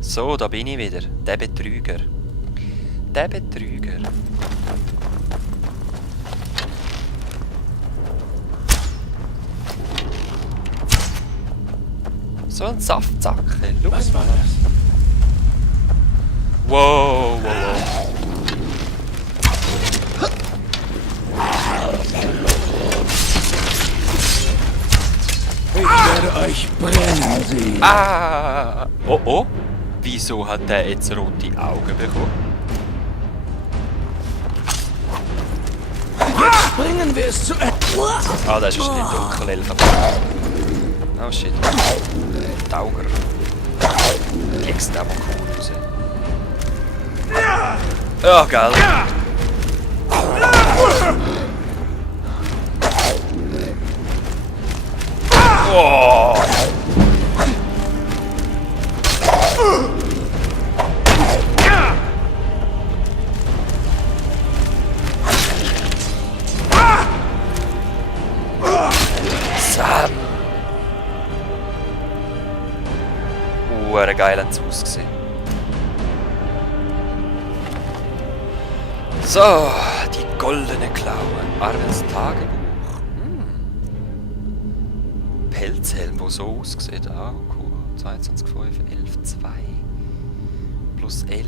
So, da bin ich wieder. Der Betrüger. Der Betrüger. So ein Saftsack. Was war das? Wow, wow, wow. Ich werde euch brennen sehen. Ah! Oh oh! Wieso hat der jetzt rote Augen bekommen? Jetzt bringen wir es zu Ende. Ah, das ist ein Dunkelelfen. Oh shit. Tauger. Die sieht aber cool aus. Oh, geil. Oh! Sam! Geil hat's ausgesehen. So, die goldene Klaue. Arvens Tagebuch. Pelzhelm, wo so aussieht. Ah, cool. 22,5, 11,2. Plus 11.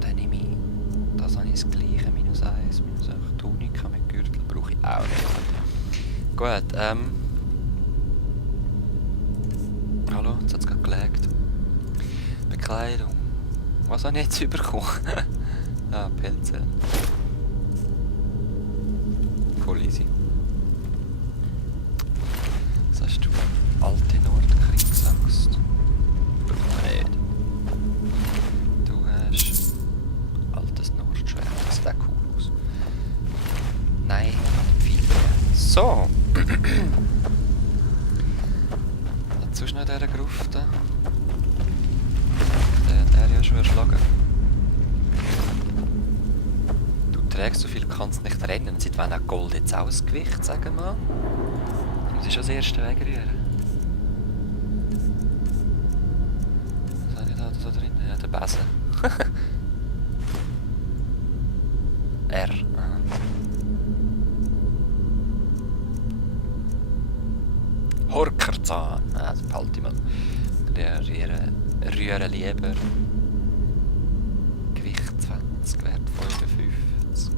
Dann nehme ich. Das habe ich das gleiche. Minus 1, minus 8. Tunika mit Gürtel brauche ich auch nicht. Gut, hallo, jetzt hat es gerade gelegt. Bekleidung. Was habe ich jetzt bekommen? Ah, Pelze. Voll easy. Was hast du? Alte Nordkriegsaxt. Brauchen wir nicht. Du hast altes Nordschwert. Das sieht auch cool aus. Nein, viel mehr. So. Was sonst noch in dieser Gruft? Der hat ja schon erschlagen. Du trägst so viel, kannst nicht rennen. Seit wann hat Gold jetzt auch das Gewicht, sagen wir mal? Du musst das erste wegrühren. Was habe ich da drin? Ja, der Besen. R. Aha. Horkerzahn. Das behalte ich mal. Rühren lieber. Gewicht 20, Wert 55.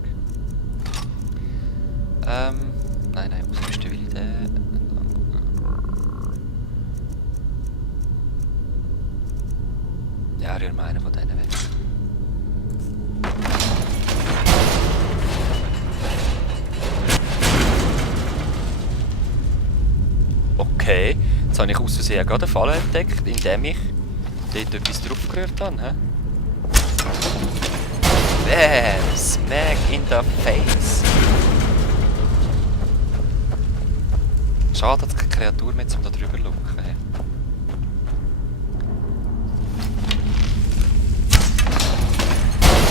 Nein, ausrüsten will ich den. Ja, rühren wir einen von denen weg. Okay, jetzt habe ich aus Versehen gerade eine Falle entdeckt, indem ich dort etwas draufgerührt habe. He? Bam! Smack in the face! Schade, dass es keine Kreatur mehr zum da drüber schauen.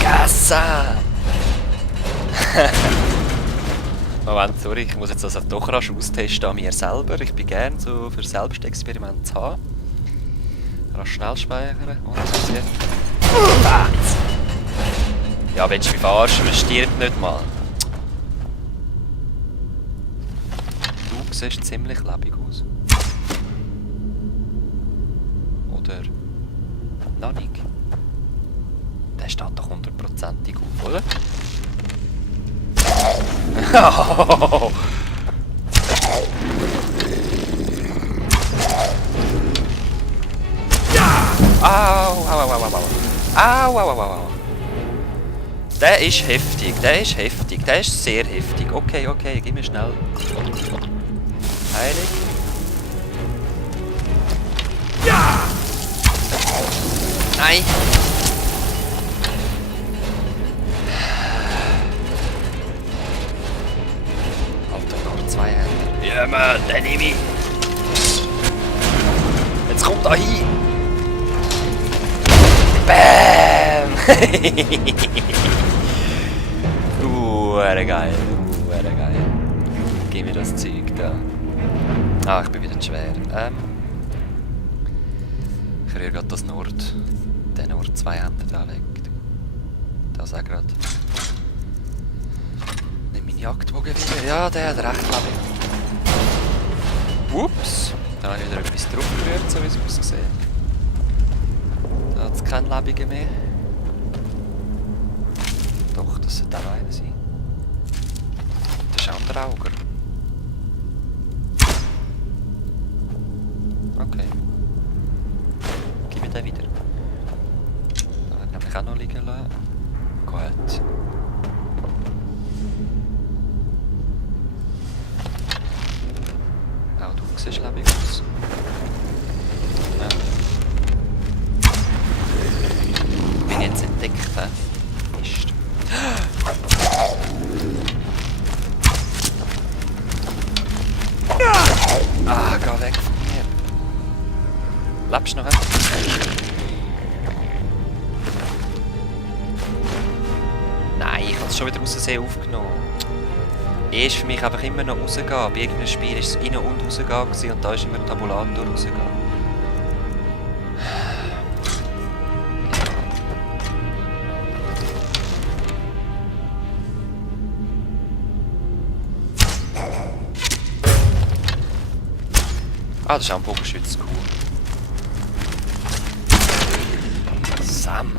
Gassa! Moment, sorry, ich muss jetzt also doch rasch austesten an mir selber. Ich bin gerne so für Selbstexperimente zu haben. Rasch schnell speichern und so sehen. Ja, willst du mich verarschen? Man stirbt nicht mal. Du siehst ziemlich lebendig aus. Oder noch nicht. Der steht doch 100%ig auf, oder? Au. Der ist heftig, der ist sehr heftig. Okay, gib mir schnell. Heilig. Ja! Nein! Alter, noch 2 Hände. Ja, Mann, den nehme ich. Jetzt kommt er hin. Bam! Geil. Gib mir das Zeug da. Ah, ich bin wieder zu schwer. Ich rühre gerade das Nord. Den Nord 2 Hände da weg. Das auch gerade. Nimm meinen Jagdbogen wieder. Ja, der hat recht lebendig. Ups! Da habe ich wieder etwas drauf gerührt, so wie es aussieht. Da hat es keinen Lebenden mehr. Doch, das sollte auch noch einer sein. Das ist auch der Auger. Okay. Gib mir den wieder. Da hat nämlich auch noch liegen lassen. Gut. Auch du siehst lebendig aus. Ja. Ich bin jetzt entdeckt, hä? Mist. Ah, geh weg von mir. Lebst du noch? Nein, ich habe es schon wieder aus Versehen aufgenommen. Ist für mich einfach immer noch rausgehen. Bei irgendeinem Spiel war es rein und rausgehen und da ist immer der Tabulator rausgehen. Ah, das ist auch ein Bogenschütz, cool. Sam!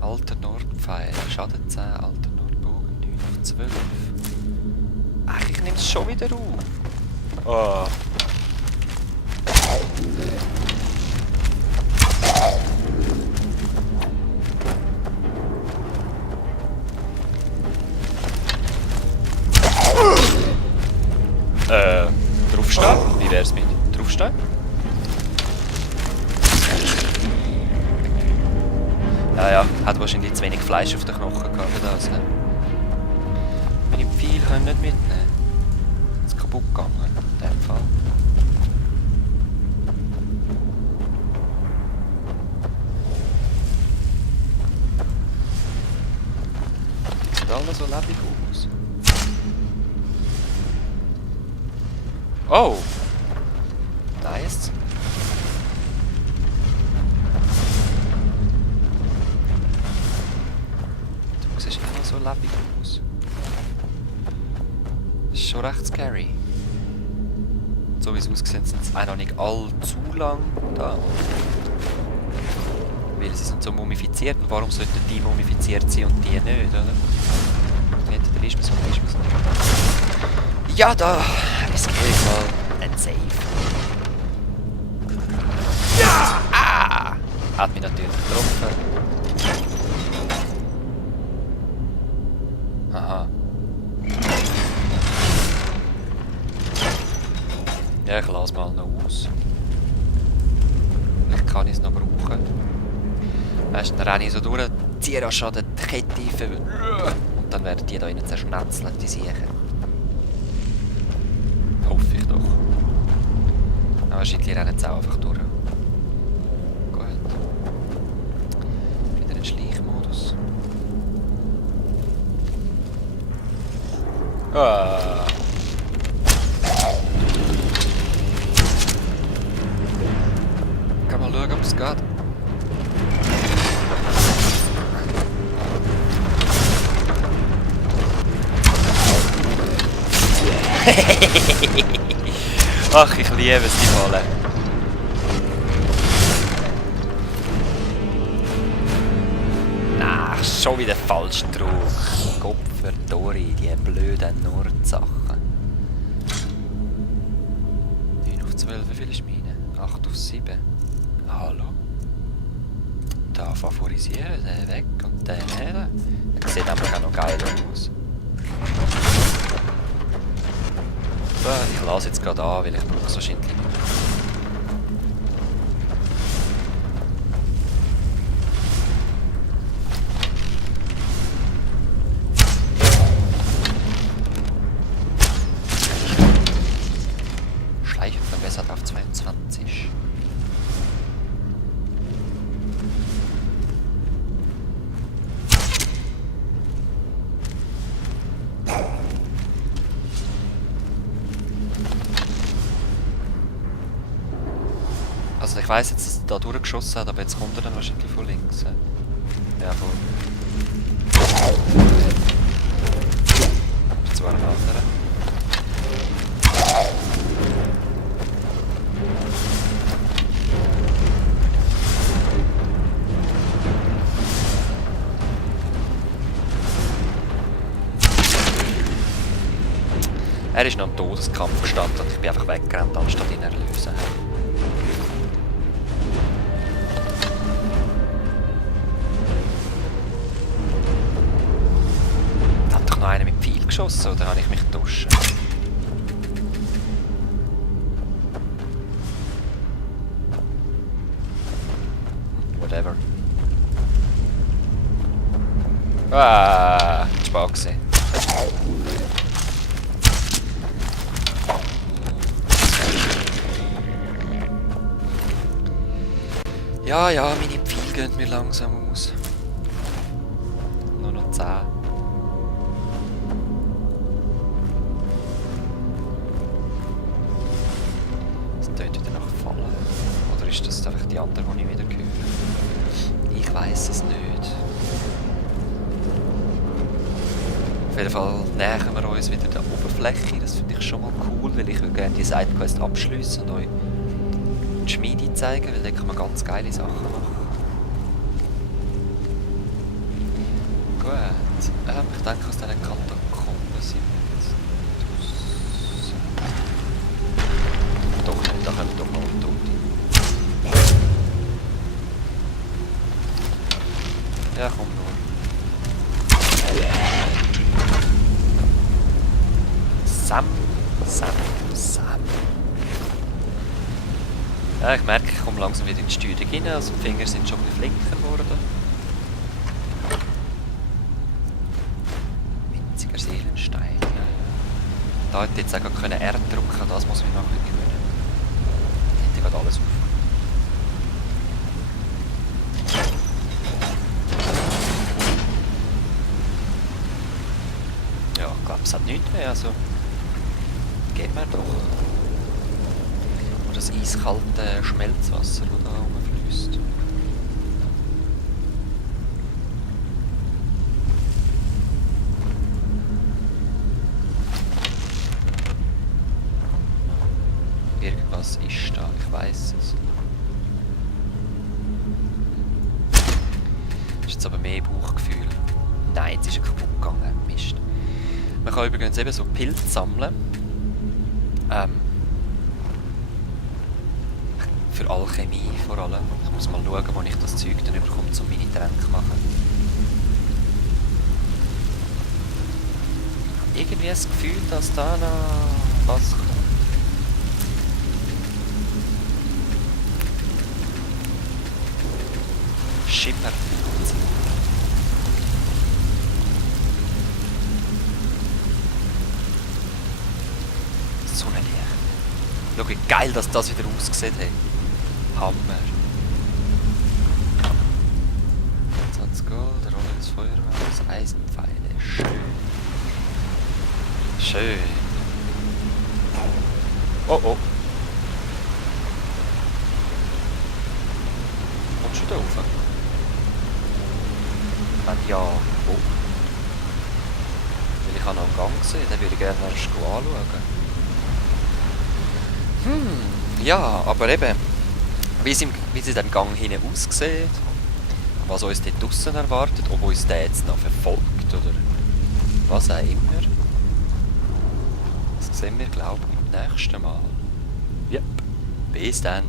Alter Nordpfeil, Schaden 10, alter Nordbogen 9 auf 12. Ach, ich nehme es schon wieder auf. Oh. Draufstehen? Wie wär's mit draufstehen? Ja, hat wahrscheinlich zu wenig Fleisch auf den Knochen gehabt für das. Ne? Meine Pfeile können nicht mitnehmen. Es ist kaputt gegangen, in dem Fall. Sieht alles so lebendig aus. Oh! Nice. Du siehst immer so lebendig aus. Das ist schon recht scary. So wie es aussieht, sind sie auch noch nicht allzu lang da. Weil sie sind so mumifiziert und warum sollten die mumifiziert sein und die nicht, oder? Entweder ist man so, oder ist man so. Ja, da riskiere ich mal ein Save. Ja! Ah! Hat mich natürlich getroffen. Aha. Ja, ich lasse mal noch aus. Vielleicht kann ich es noch brauchen. Weißt du, dann renne ich so durch, ziehe rasch an der Kette und dann werden die da innen zerschnetzelt, die Siechen. Hoffe ich doch. Aber wahrscheinlich rennen sie auch einfach durch. Gut. Wieder ein Schleichmodus. Ah. Kann mal schauen, ob es geht. Ach, ich liebe es, die Falle. Na, schon wieder falsch drauf. Kopfverdori, die blöden Nordsachen. 9 auf 12, wie viel ist meine? 8 auf 7. Hallo? Da favorisieren, den weg und den nicht. Der sieht einfach auch noch geil aus. Ich lasse jetzt gerade an, weil ich brauche es wahrscheinlich nicht. Schleichen verbessert auf 22. Ich weiss jetzt, dass er da durchgeschossen hat, aber jetzt kommt er dann wahrscheinlich von links. Ja, voll. Zu einem anderen. Er ist noch im Todeskampf gestanden und ich bin einfach weggerannt, anstatt ihn erlösen. Hat doch noch einer mit Pfeil geschossen oder habe ich mich getäuscht? Whatever. Ah, das war spät gewesen. Ja, ja, meine Pfeile gehen mir langsam aus. Nur noch 10. Das tönt wieder nach Fallen. Oder ist das einfach die andere, die ich wieder höre? Ich weiss es nicht. Auf jeden Fall nähern wir uns wieder der Oberfläche. Das finde ich schon mal cool, weil ich gerne die Sidequest abschliessen und euch die Schmiede zeigen, weil da kann man ganz geile Sachen machen. Gut. Ich denke, aus diesen Katakomben sind wir jetzt draussen. Doch nicht, da kommen doch noch Tote. Ja, komm nur. Sam. Ja, ich merke, ich komme langsam wieder in die Steuerung rein, also die Finger sind schon ein bisschen flinker geworden. Winziger Seelenstein. Da hätte ich jetzt auch R drücken, das muss ich nachher gewöhnen. Hätte ich gerade alles auf. Ja, ich glaube, es hat nichts mehr, also geht mir doch. Das eiskalte Schmelzwasser, das da rumfließt. Irgendwas ist da, ich weiss es. Das ist jetzt aber mehr Bauchgefühl. Nein, jetzt ist er kaputt gegangen. Mist. Man kann übrigens eben so Pilze sammeln. Für Alchemie vor allem. Ich muss mal schauen, wo ich das Zeug dann bekomme, um meine Tränke zu machen. Ich habe irgendwie das Gefühl, dass da noch was kommt. Schimmer. Sonnenlicht. Schau, wie geil dass das wieder ausgesehen hat. Hammer. 20 Gold, rollendes Feuerwehr, Eisenpfeile. Schön. Schön. Oh oh. Kommst du da rauf? Wenn ja, wo? Weil ich habe noch einen Gang gesehen, den würde ich gerne erst anschauen. Ja, aber eben. Wie es in diesem Gang hinten aussieht, was uns dort draussen erwartet, ob uns der jetzt noch verfolgt oder was auch immer. Das sehen wir, glaube ich, beim nächsten Mal. Yep. Bis dann.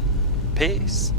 Peace.